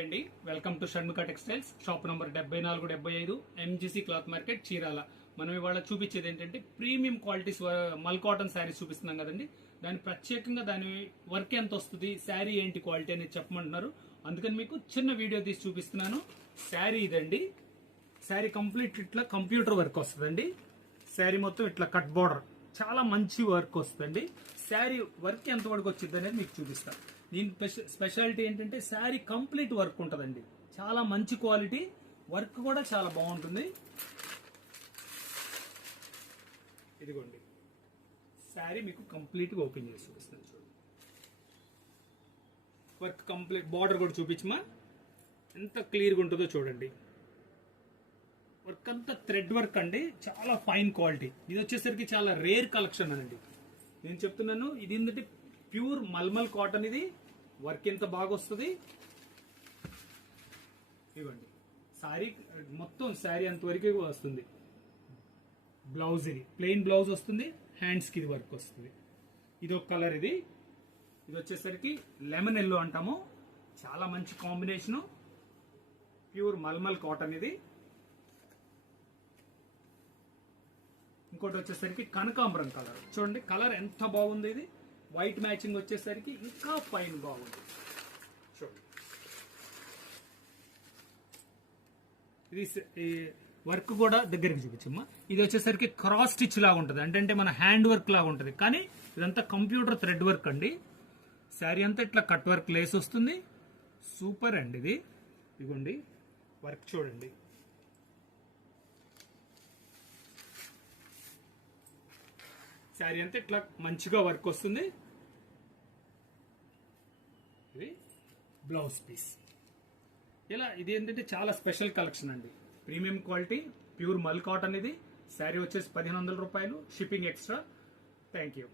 అండి welcome to Shanmukha textiles shop number 7475 MGC cloth market Chirala. మనం ఇవాళ చూపించేది ఏంటంటే ప్రీమియం క్వాలిటీస్ మల్ కాటన్ శారీస్ చూపిస్తున్నాం కదండి. దాని ప్రత్యేకంగా దాని వర్క్ ఎంత వస్తుంది, శారీ ఏంటి క్వాలిటీ అనేది చెప్పమంటున్నారు. అందుకని మీకు చిన్న వీడియో తీసి చూపిస్తున్నాను. శారీ ఇదండి. శారీ కంప్లీట్ ఇట్లా కంప్యూటర్ వర్క్ వస్తుందండి. శారీ మొత్తం ఇట్లా కట్ బోర్డర్ చాలా మంచి వర్క్ వస్తుందండి. శారీ వర్క్ ఎంత వరకు వచ్చింది అనేది మీకు చూపిస్తాను. దీని స్పెషాలిటీ ఏంటంటే శారీ కంప్లీట్ వర్క్ ఉంటుందండి. చాలా మంచి క్వాలిటీ, వర్క్ కూడా చాలా బాగుంటుంది. ఇదిగోండి శారీ మీకు కంప్లీట్ గా ఓపెన్ చేసి చూపిస్తాను. చూడండి వర్క్ కంప్లీట్, బార్డర్ కూడా చూపించమా ఎంత క్లియర్గా ఉంటుందో చూడండి. వర్క్ అంతా థ్రెడ్ వర్క్ అండి, చాలా ఫైన్ క్వాలిటీ. ఇది వచ్చేసరికి చాలా రేర్ కలెక్షన్ అండి. నేను చెప్తున్నాను, ఇది ఏంటంటే ప్యూర్ మల్మల్ కాటన్. ఇది వర్క్ ఎంత బాగా వస్తుంది. ఇవ్వండి సారీ మొత్తం శారీ అంతవరకు వస్తుంది. బ్లౌజ్ ఇది ప్లెయిన్ బ్లౌజ్ వస్తుంది. హ్యాండ్స్ కి ఇది వర్క్ వస్తుంది. ఇది ఒక కలర్. ఇది వచ్చేసరికి లెమన్ ఎల్లో అంటాము. చాలా మంచి కాంబినేషను, ప్యూర్ మల్మల్ కాటన్ ఇది. ఇంకోటి వచ్చేసరికి కనకాంబరం కలర్. చూడండి కలర్ ఎంత బాగుంది. ఇది వైట్ మ్యాచింగ్ వచ్చేసరికి ఇంకా ఫైన్ బాగుంది. చూడండి ఇది వర్క్ కూడా దగ్గరికి చూపించమ్మా. ఇది వచ్చేసరికి క్రాస్ స్టిచ్ లాగా ఉంటుంది, అంటే మన హ్యాండ్ వర్క్ లాగా ఉంటుంది. కానీ ఇదంతా కంప్యూటర్ థ్రెడ్ వర్క్ అండి. శారీ అంతా ఇట్లా కట్ వర్క్ లేస్ వస్తుంది. సూపర్ అండి ఇది. ఇదిగోండి వర్క్ చూడండి. శారీ అంతా ఇట్లా మంచిగా వర్క్ వస్తుంది. ఇది బ్లౌజ్ పీస్. ఇలా ఇది ఏంటంటే చాలా స్పెషల్ కలెక్షన్ అండి. ప్రీమియం క్వాలిటీ, ప్యూర్ మల్ కాటన్. ఇది శారీ వచ్చేసి 1500 రూపాయలు, షిప్పింగ్ ఎక్స్ట్రా. Thank you.